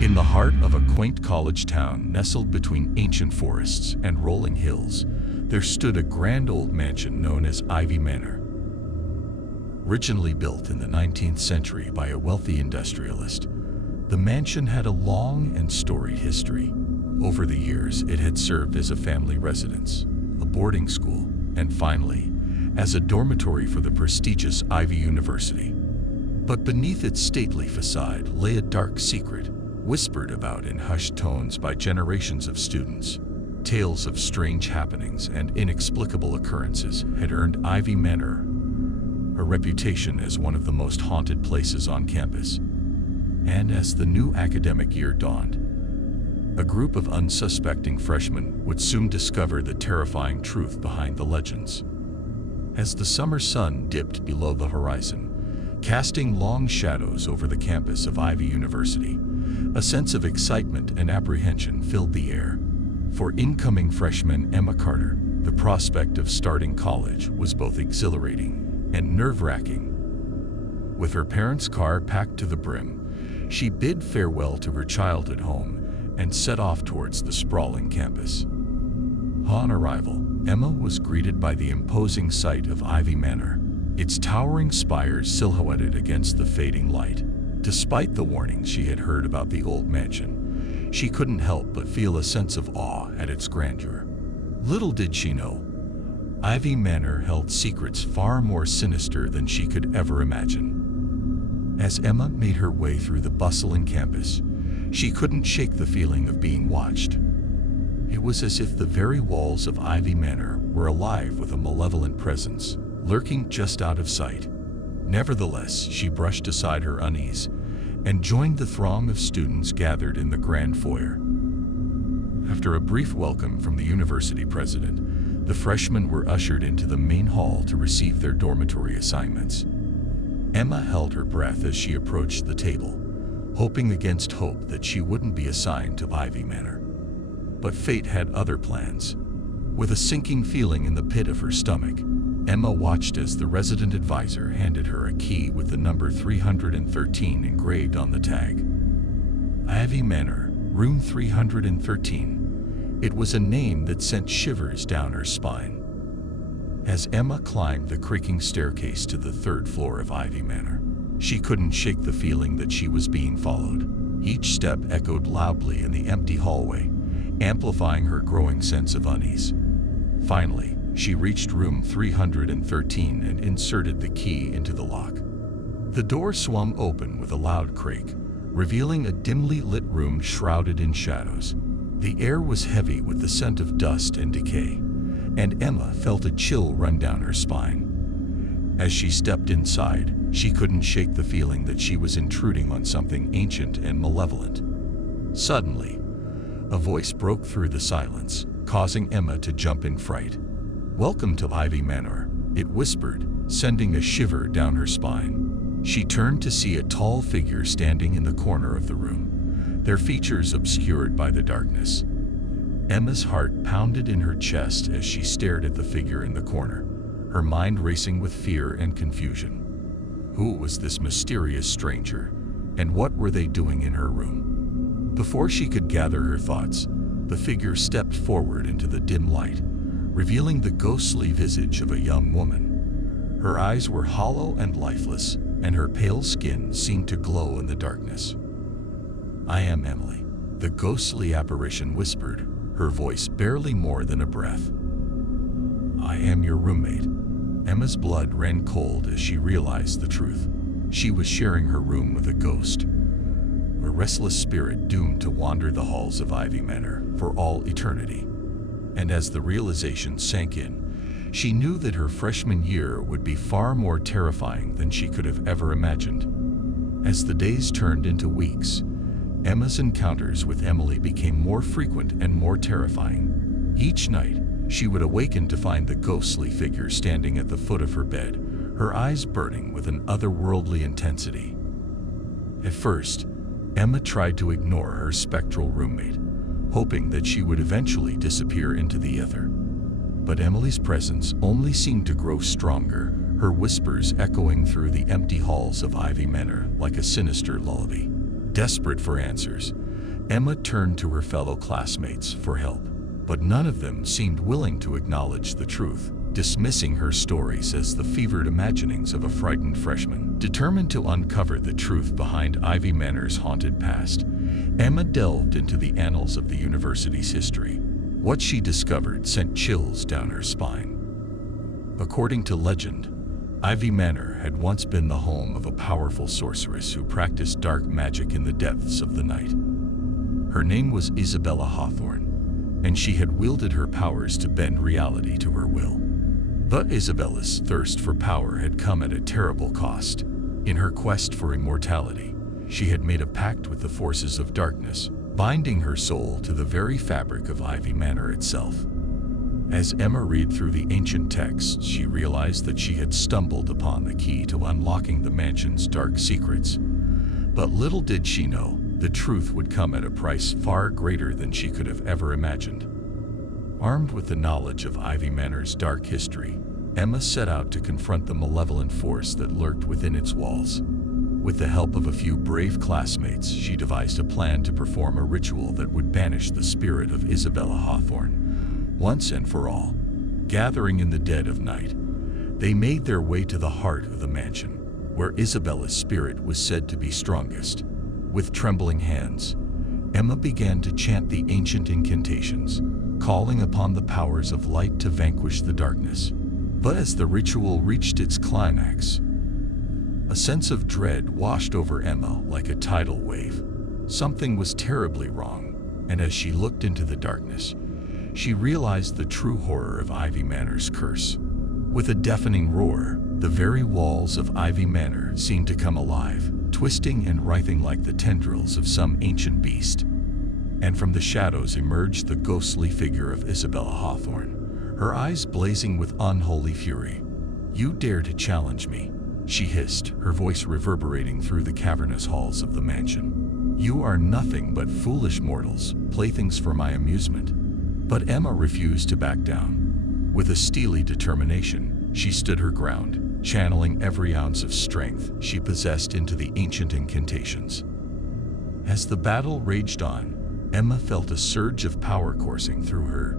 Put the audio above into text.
In the heart of a quaint college town nestled between ancient forests and rolling hills, there stood a grand old mansion known as Ivy Manor. Originally built in the 19th century by a wealthy industrialist, the mansion had a long and storied history. Over the years, it had served as a family residence, a boarding school, and finally, as a dormitory for the prestigious Ivy University. But beneath its stately facade lay a dark secret, whispered about in hushed tones by generations of students. Tales of strange happenings and inexplicable occurrences had earned Ivy Manor a reputation as one of the most haunted places on campus. And as the new academic year dawned, a group of unsuspecting freshmen would soon discover the terrifying truth behind the legends. As the summer sun dipped below the horizon, casting long shadows over the campus of Ivy University, a sense of excitement and apprehension filled the air. For incoming freshman Emma Carter, the prospect of starting college was both exhilarating and nerve-wracking. With her parents' car packed to the brim, she bid farewell to her childhood home and set off towards the sprawling campus. On arrival, Emma was greeted by the imposing sight of Ivy Manor, its towering spires silhouetted against the fading light. Despite the warnings she had heard about the old mansion, she couldn't help but feel a sense of awe at its grandeur. Little did she know, Ivy Manor held secrets far more sinister than she could ever imagine. As Emma made her way through the bustling campus, she couldn't shake the feeling of being watched. It was as if the very walls of Ivy Manor were alive with a malevolent presence, lurking just out of sight. Nevertheless, she brushed aside her unease and joined the throng of students gathered in the grand foyer. After a brief welcome from the university president, the freshmen were ushered into the main hall to receive their dormitory assignments. Emma held her breath as she approached the table, hoping against hope that she wouldn't be assigned to Ivy Manor. But fate had other plans. With a sinking feeling in the pit of her stomach, Emma watched as the resident advisor handed her a key with the number 313 engraved on the tag. Ivy Manor, room 313. It was a name that sent shivers down her spine. As Emma climbed the creaking staircase to the third floor of Ivy Manor, she couldn't shake the feeling that she was being followed. Each step echoed loudly in the empty hallway, amplifying her growing sense of unease. Finally, she reached room 313 and inserted the key into the lock. The door swung open with a loud creak, revealing a dimly lit room shrouded in shadows. The air was heavy with the scent of dust and decay, and Emma felt a chill run down her spine. As she stepped inside, she couldn't shake the feeling that she was intruding on something ancient and malevolent. Suddenly, a voice broke through the silence, causing Emma to jump in fright. "Welcome to Ivy Manor," it whispered, sending a shiver down her spine. She turned to see a tall figure standing in the corner of the room, their features obscured by the darkness. Emma's heart pounded in her chest as she stared at the figure in the corner, her mind racing with fear and confusion. Who was this mysterious stranger, and what were they doing in her room? Before she could gather her thoughts, the figure stepped forward into the dim light, revealing the ghostly visage of a young woman. Her eyes were hollow and lifeless, and her pale skin seemed to glow in the darkness. "I am Emily," the ghostly apparition whispered, her voice barely more than a breath. "I am your roommate." Emma's blood ran cold as she realized the truth. She was sharing her room with a ghost, a restless spirit doomed to wander the halls of Ivy Manor for all eternity. And as the realization sank in, she knew that her freshman year would be far more terrifying than she could have ever imagined. As the days turned into weeks, Emma's encounters with Emily became more frequent and more terrifying. Each night, she would awaken to find the ghostly figure standing at the foot of her bed, her eyes burning with an otherworldly intensity. At first, Emma tried to ignore her spectral roommate, hoping that she would eventually disappear into the ether. But Emily's presence only seemed to grow stronger, her whispers echoing through the empty halls of Ivy Manor like a sinister lullaby. Desperate for answers, Emma turned to her fellow classmates for help, but none of them seemed willing to acknowledge the truth, dismissing her stories as the fevered imaginings of a frightened freshman. Determined to uncover the truth behind Ivy Manor's haunted past, Emma delved into the annals of the university's history. What she discovered sent chills down her spine. According to legend, Ivy Manor had once been the home of a powerful sorceress who practiced dark magic in the depths of the night. Her name was Isabella Hawthorne, and she had wielded her powers to bend reality to her will. But Isabella's thirst for power had come at a terrible cost. In her quest for immortality, she had made a pact with the forces of darkness, binding her soul to the very fabric of Ivy Manor itself. As Emma read through the ancient texts, she realized that she had stumbled upon the key to unlocking the mansion's dark secrets. But little did she know, the truth would come at a price far greater than she could have ever imagined. Armed with the knowledge of Ivy Manor's dark history, Emma set out to confront the malevolent force that lurked within its walls. With the help of a few brave classmates, she devised a plan to perform a ritual that would banish the spirit of Isabella Hawthorne once and for all. Gathering in the dead of night, they made their way to the heart of the mansion, where Isabella's spirit was said to be strongest. With trembling hands, Emma began to chant the ancient incantations, calling upon the powers of light to vanquish the darkness. But as the ritual reached its climax, a sense of dread washed over Emma like a tidal wave. Something was terribly wrong, and as she looked into the darkness, she realized the true horror of Ivy Manor's curse. With a deafening roar, the very walls of Ivy Manor seemed to come alive, twisting and writhing like the tendrils of some ancient beast. And from the shadows emerged the ghostly figure of Isabella Hawthorne, her eyes blazing with unholy fury. "You dare to challenge me?" she hissed, her voice reverberating through the cavernous halls of the mansion. "You are nothing but foolish mortals, playthings for my amusement." But Emma refused to back down. With a steely determination, she stood her ground, channeling every ounce of strength she possessed into the ancient incantations. As the battle raged on, Emma felt a surge of power coursing through her.